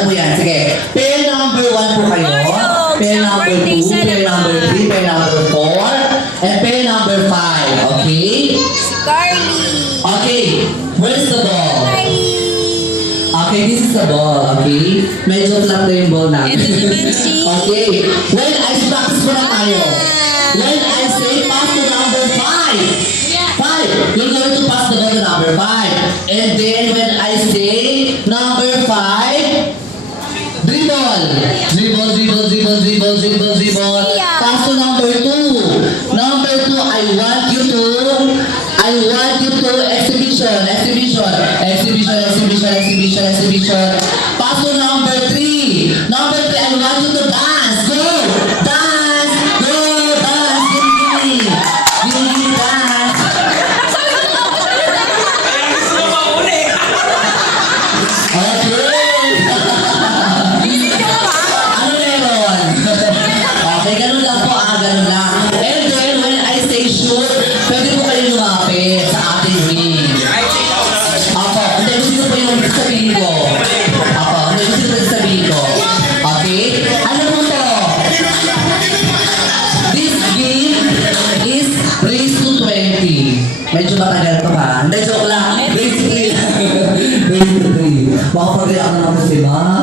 na po yan. Sige. Pair number 1 po kayo. Pair number 2, pair number 3, pair number 4, and pair number 5. Okay? Carly. Okay. Where's the ball? Carly. Okay, this is the ball. Okay? Medyo flat na yung ball namin. Ito naman si... Okay. When I practice ko na tayo. When I say pass to number 5. 5. You're going to pass the ball to number 5. And then when I say number 5, dribble. Dribble, dribble, dribble, dribble, dribble, dribble. Pass to number 2. Number 2, I want you to exhibition, exhibition, exhibition, exhibition, exhibition, exhibition. Pass to number 3. Number 3, I want you to dance. Go! Dance! Go! Dance! Give me! Give me dance! Okay! Ano meron? Okay, ganun lang po, ganun lang. And then, when I say shoot, pwede po kayo lumapit sa ating ring. Apo, hindi gusto po yung sabihin ko. Apo, hindi gusto po yung sabihin ko. Okay? Ano po to? This game is race to 20. Medyo matagal to ha. Hindi, joke lang. Race to 3. Race to 3. Baka pag-react na ako si Ma.